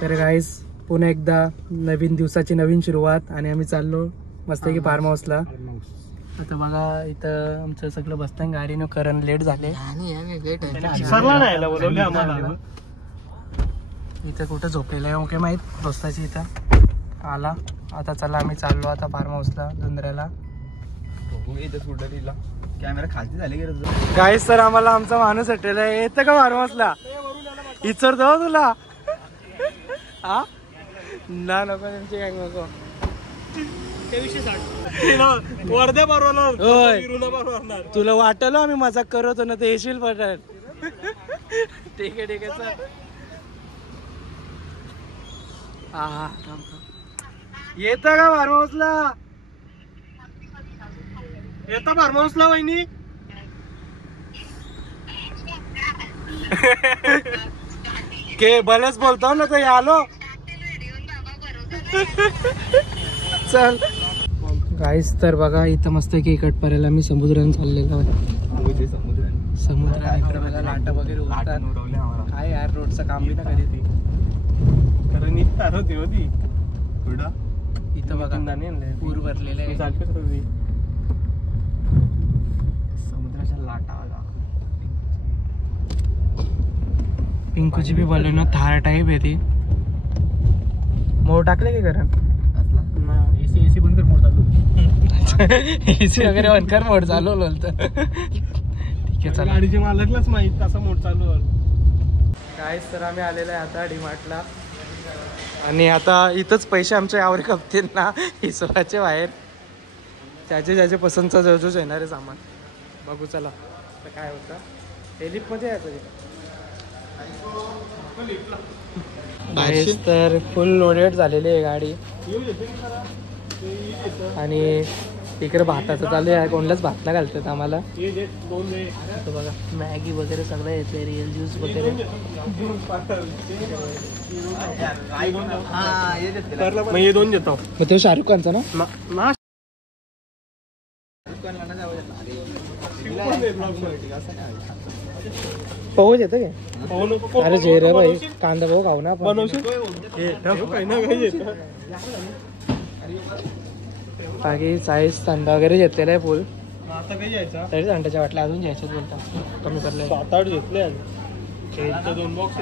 तर गाईस पुन्हा एकदा नवीन दिवसाची नवीन सुरुवात आणि आम्ही चाललो मस्तपैकी फार्म हाऊसला. आता बघा इथं आमचं सगळं बसतं गाडीनं करण लेट झाले. इथं कुठं झोपलेलं आहे ओके माहित दोस्ताची इथं आला. आता चला आम्ही चाललो आता फार्म हाऊसला जुंद्र्याला. कॅमेरा खालती झाले गाईस तर आम्हाला आमचा माणूस हटलेला आहे. येतं का फार्म हाऊसला इचरतो तुला हा ना नको त्यांची काय नको तुला वाटलं आम्ही मजाक करतो ना ते येशील पटल. ठीक आहे ठीक आहे सर. हा येतं का फार्म हाऊसला येतं फार्म हाऊसला वहिनी. के भलेच बोलतो ना तर आलो. चल गाईस तर बघा इथं मस्त की इकडपर्यंत आम्ही समुद्राने चाललेलो आहे. समुद्र इकडे बघा लाटा वगैरे उडतात. काय यार रोडचं काम बी ना कधी ती कारण निघतात होती होती इथं बघा पूर भरलेलं आहे. समुद्राच्या लाटा पिंकूची बी बोलले ना थार टाईप आहे ती. मोड टाकले की करण एसी बंद कर मोड चालू एसी वगैरे बंद कर मोड चालू बोलतं. ठीक आहे चला गाडीच्या मालकलाच माहित कसा मोड चालू. गाईस तर आम्ही आलेलो आहे आता डीमार्टला आणि आता इथंच पैसे आमचे यावर खपतील ना हिशोबाचे बाहेर. त्याचे ज्याचे पसंतचा जो येणार आहे सामान बघू चला तर काय होतं. हे लिफ्टमध्ये यायचं गाईस तर फुल लोडेड झालेली आहे गाडी आणि इकडे भाताचं चालू आहे. कोणलाच भातला घालतात आम्हाला बघा मॅगी वगैरे सगळं येते रिअल ज्यूस वगैरे. हे दोन देतो मग ते शाहरुख खानचा ना पोहोच येतं काय. अरे जे रे भाई कांदा भाऊ खाऊ ना बाकी साईज थंडा वगैरे घेतलेला आहे फुल. आता काही यायचा तरी थंडाच्या वाटल्या अजून घ्यायच्यात बोलता कमी करले 7-8 घेतले. 2 बॉक्स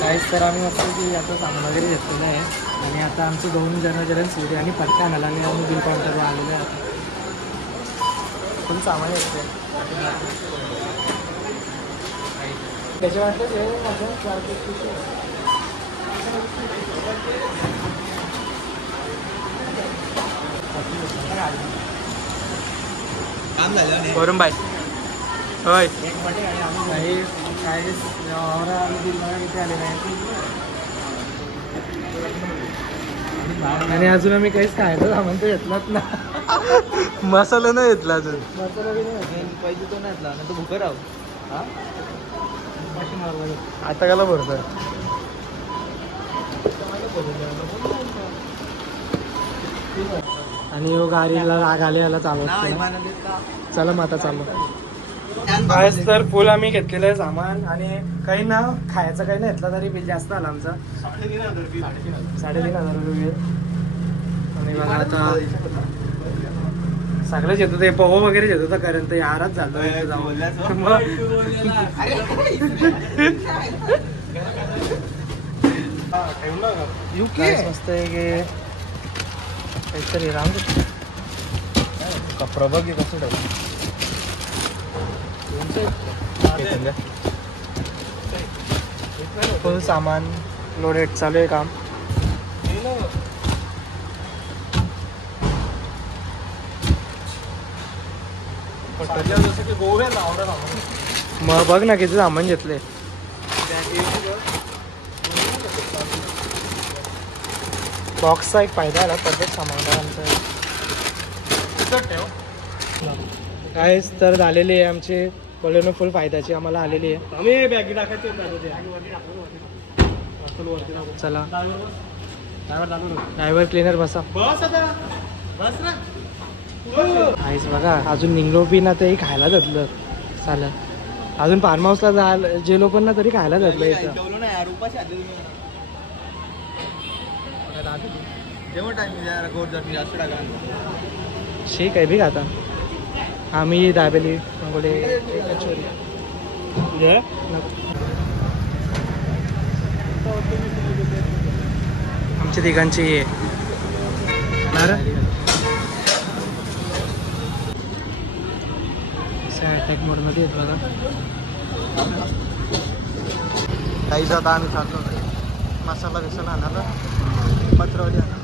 काहीच तर आम्ही मस्त की आता सामान वगैरे घेतलेलं आहे आणि आता आमचे 2 जण सीडी आणि पटका आणायला आणि आम्ही बिल काउंटरवर आलेलो आहे. आता फुल सामान येते त्याच्या वाटलं ते वरून बाय होय काही किती आले नाही आणि अजून आम्ही काहीच खायचं सामान तर घेतलाच ना. मसाला नाही घेतला अजून. मसाला बी नाही पैसे तो नाही घेतला ना तो भुकर राहू. हा आता काला भरतोय आणि गाडीला राग आले याला चालवत. चला मग आता चालू काय तर फुल आम्ही घेतलेलं आहे सामान आणि काही ना खायचं काही नाही घेतला तरी बिल जास्त आला आमचा 3,500 रुपये. आणि बघा आता सगळंच येतं ते पोहो वगैरे येत होतं कारण ते आराच झालं मस्त आहे की काहीतरी राम कपडा बघ कसं फुल सामान लोडेड चालू आहे काम. मग बघ ना किती सामान घेतले. बॉक्सचा एक फायदा आला प्रत्येक सामान आमचं काय तर झालेली आहे आमची बोलेनो फुल फायद्याची आम्हाला आलेली आहे. आम्ही बॅगी टाकायची चला ड्रायव्हर क्लीनर बसा बस आता बस ना. आईस बघा अजून निघलो बी ना ते खायला घातलं चालेल. अजून फार्म हाऊसला जेलो पण ना तरी खायला जातलं इथं. शेक आहे बी आता. आम्ही दाबेली बोले कचोरी. आमच्या तिघांची हे अटॅक मोड मध्ये येत बघा. काहीच आता आम्ही चाललो मसाला बिसाला आणायला पत्रवली आणा.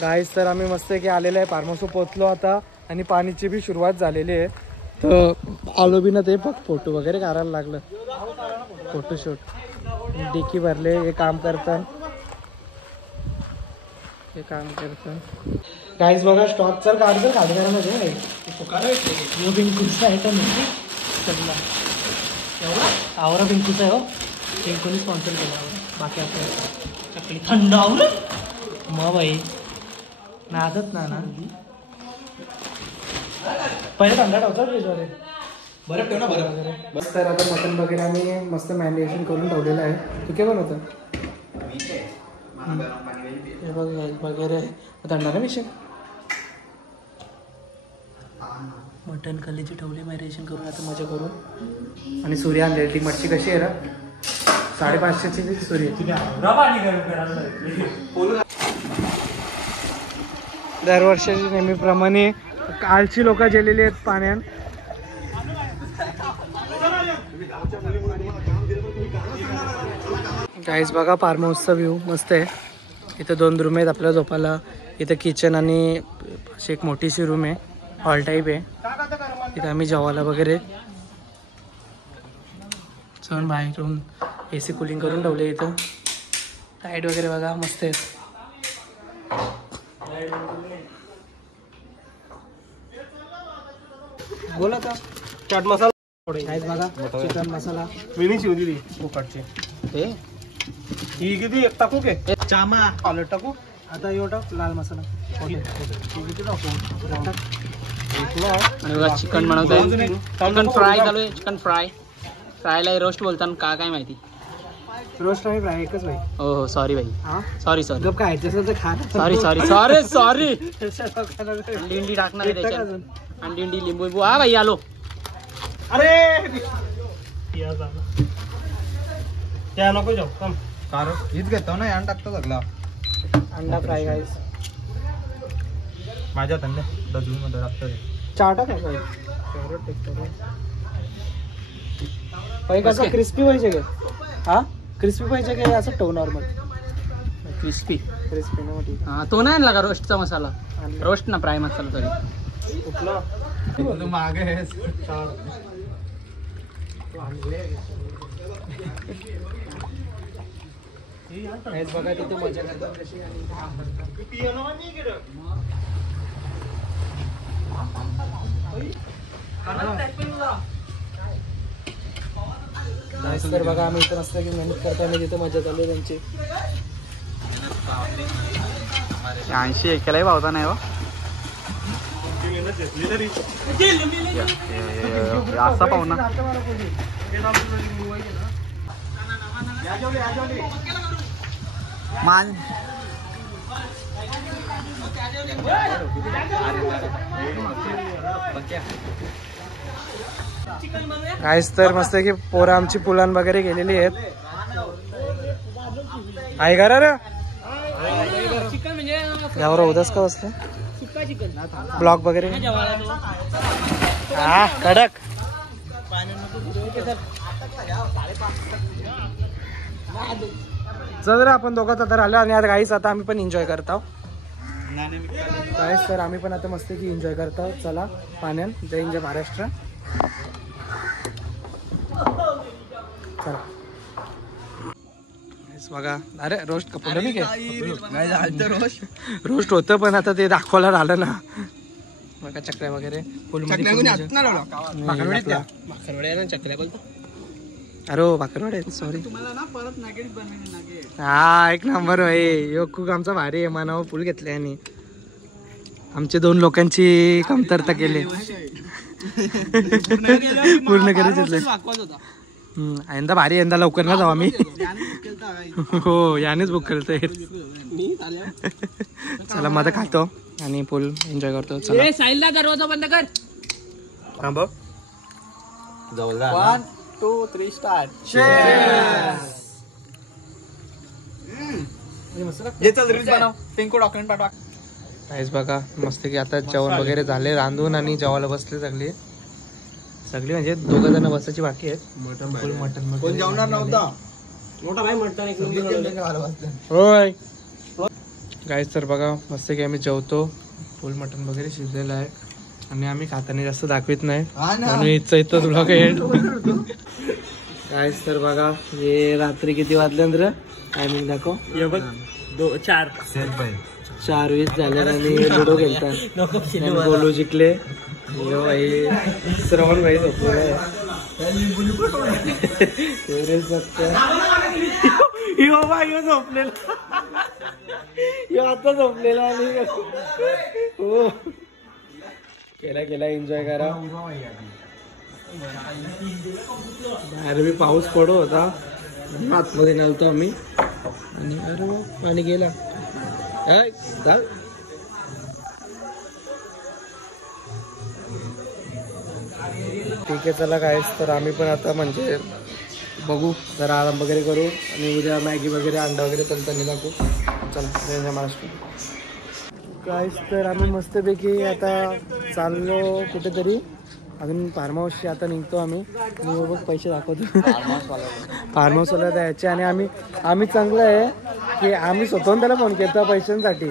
गाईस तर आम्ही मस्त की आलेलं आहे फार्म हाऊस पोहोचलो आता आणि पाणीची बी सुरुवात झालेली आहे. तर आलो बी ना ते बघ फोटो वगैरे करायला लागलं. फोटोशूट डिकी भरले हे काम करतात गाईस बघा स्टॉक चल काढ तर खाली करायला पिंकूचा आहे का नाही सगळा आवरा पिंकूचा आहे हो. पिंकूने स्पॉन्सर केला बाकी आपल्या चकली थंड आवडत मग बाई नादत ना पहिले थंडा ठेवतात फ्रीजमध्ये बरं ठेव ना बरं वगैरे. तर आता मटन वगैरे आम्ही मस्त मॅरिनेशन करून ठेवलेलं आहे. तू काय बनवतं हे बघ वगैरे थंडा ना विषय. मटन कलेची ठेवली मॅरिनेशन करून आता मजा करू. आणि सूर्य आणलेली ती मच्छी कशी आहे ना 550ची सूर्य. दरवर्षाची नेहमीप्रमाणे कालची लोक गेलेली आहेत पाण्यात. गाईज बघा फार्म हाऊसचा व्ह्यू मस्त आहे. इथं 2 रूम आहेत आपल्या झोपाला. इथं किचन आणि अशी एक मोठीशी रूम आहे हॉल टाईप आहे. इथं आम्ही जेवायला वगैरे जाऊन बाहेरून AC कूलिंग करून ठेवले. इथं लाईट वगैरे बघा मस्त आहे. बोला आता चाट मसाला बघा चिकन मसाला मिनी शिवली ती फुकटची. हे ही किती एक टाकू के चामा पालट टाकू. आता एवढा लाल मसाला किती टाकू आणि बघा चिकन बनवतोय. चिकन फ्राय चालू आहे. चिकन फ्रायला रोस्ट बोलताना काय माहिती. रोस्ट आणि फ्राय एकच भाई. हो सॉरी भाई. हा सॉरी गप काय तसं तर खा. सॉरी अंडी टाकणार आहे त्याच्यात. अंडी लिंबू हा भाई आलो. अरे त्या नको जाऊ कम कार हीच घेतो ना यान टाकतो सगळा अंडा फ्राय गाईस. माझ्या थंड डझून मध्ये टाकतो. चाटा काय पाहिजे कसं क्रिस्पी पाहिजे का. हा क्रिस्पी पाहिजे का असं टो नॉर्मल क्रिस्पी ना मग ठीक हा तो नाही आणला का रोस्टचा मसाला. रोस्ट ना फ्राय मसाला सॉरी. कुठला तू मागे आहेस. बघा तिथे मजा करतात कशी. तर बघा आम्ही इथं नसतं की मेहनत करताना तिथे मजा चालू आहे त्यांची. 80 एकेलाही भावता नाही हो. असा पाहू ना मान काहीच तर मस्त की पोरं आमची पुलान वगैरे गेलेली आहेत. आहे का रे यावर उदास का बसलं ब्लॉक वगैरे. हा कडक चल रे आपण दोघं तर आलो. आणि आता गाईच आता आम्ही पण एन्जॉय करतो गाईस. तर आम्ही पण आता मस्त की एन्जॉय करतो. चला पाण्यात जय हिंद महाराष्ट्र. चला बघा. अरे रोस्ट कपडे मी रोस्ट होतं पण आता ते दाखवायला राहिलं ना. बघा चकल्या वगैरे फुल चकल्या बोलतो अरे हो भाकरवाडी सॉरी. तुम्हाला ना परत नागेट बनवणे नागेट. हा एक नंबर आहे यो. खूप आमचा भारी आहे. मानावर पूल घेतले आणि आमचे 2 लोकांची कमतरता केली. पूर्ण करायचे. यंदा भारी. यंदा लवकर ना जाऊ आम्ही. हो यानेच बुक करतोय. चला मग खातो आणि पूल एन्जॉय करतो. चला साहिलला दरवाजा बंद कर. 1 2 3 स्टार्ट. पिंकू डॉक्युमेंट पाठवा. काहीच बघा मस्त की आता जेवण वगैरे झाले रांधून आणि जेवायला बसले सगळे म्हणजे 2 जण बसायची बाकी आहेत. फुल मटन कोण जेवणार नव्हता. मोठा भाई मटन होय गाईस. तर बघा मस्त की आम्ही जेवतो. फुल मटन वगैरे शिजलेलं आहे आणि आम्ही खाताना जास्त दाखवित नाही म्हणून इथं तुला काय गाईस. तर बघा हे रात्री किती वाजल्यानंतर टायमिंग दाखव. 4:20 झाले आणि लुडो खेळतात. बोलू जिंकले. श्रवण भाई झोपलेला आता झोपलेला आणि हो केला एन्जॉय करा. बाहेर बी पाऊस पडत होता. आतमध्ये घालतो आम्ही आणि अरे पाणी गेला. ठीक आहे चला गाईस. तर आम्ही पण आता म्हणजे बघू जरा आराम वगैरे करू आणि उद्या मॅगी वगैरे अंडा वगैरे तळताना दाखवू. चला जय महाराष्ट्र गाईस. तर आम्ही मस्तपैकी आता चाललो कुठेतरी अजून फार्म हाऊसशी आता निघतो आम्ही. मी बघ पैसे दाखवतो फार्म हाऊसला द्यायचे आणि आम्ही चांगलं आहे की आम्ही स्वतःहून त्याला फोन केला पैशांसाठी.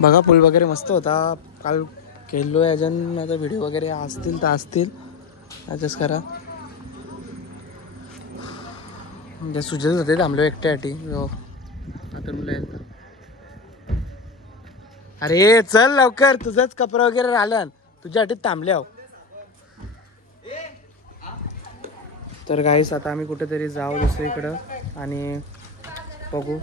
बघा पूल वगैरे मस्त होता. काल खेळलो अजून आता व्हिडिओ वगैरे असतील तर असतील ॲडजस्ट करा. म्हणजे सुजत होते थांबलो एकट्यासाठी. आता मुलं अरे चल लवकर तुझंच कपडा वगैरे राहिलं तुझ्या अटीत थांबले आहो. तर गाईस आता आम्ही कुठेतरी जाऊ दुसरीकडं आणि बघू.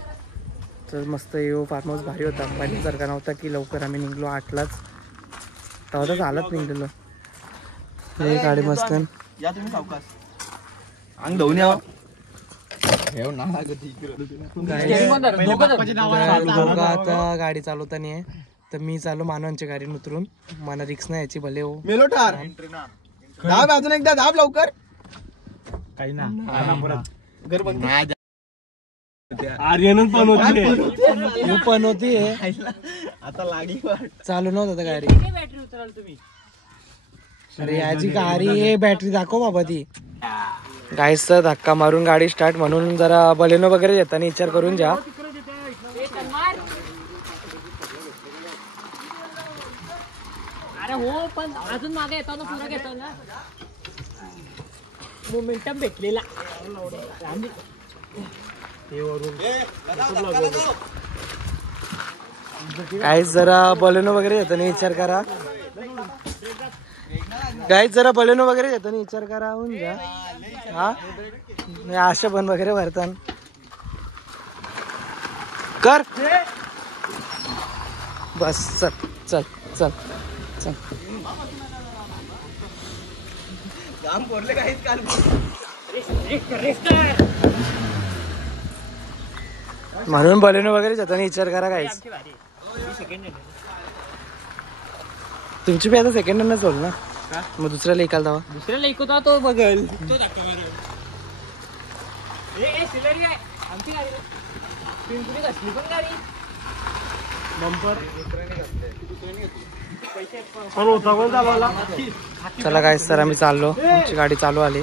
तर मस्त येऊ. फार्म हाऊस भारी होता. पहिल्यासारखा नव्हता की लवकर आम्ही निघलो 8लाच. तेव्हा तर चालत निघलेलो. हे गाडी मस्त या तुम्ही सावकाश अंग धुवून या. आता गाडी चालवताना आहे तर मी चालू मानवांच्या गाडी उतरून. मला रिक्स नाही याची भले हो. मेलो ठार दाब अजून एकदा दाब लवकर. काही ना घर बंद. आर्यन पण होती आता लागली चालू नव्हतं गाडी. बॅटरी उतराल तुम्ही. अरे याची गाडी बॅटरी दाखव बाबा ती. गाईसचा धक्का मारून गाडी स्टार्ट म्हणून जरा बलेनो वगैरे येताना विचार करून जा. अरे हो पण अजून मागे येतो ना पुढे घेतो ना. मोमेंटम भेटलेला. गाईस जरा बलेनो वगैरे येताना विचार करा. गाईस जरा बलेनो वगैरे येताना विचार करा होऊन जा. हा अशा बन वगैरे भरतान कर बस. चल चल चल चल. म्हणून बलेनो वगैरे जाताना विचार करा गाईस. तुमची बी आता सेकंड हँडच होईल ना. मग दुसऱ्याला ऐकायला जावा. दुसऱ्याला ऐकवता तो बघल. चला गाईस तर आम्ही चाललो. आमची गाडी चालू आली.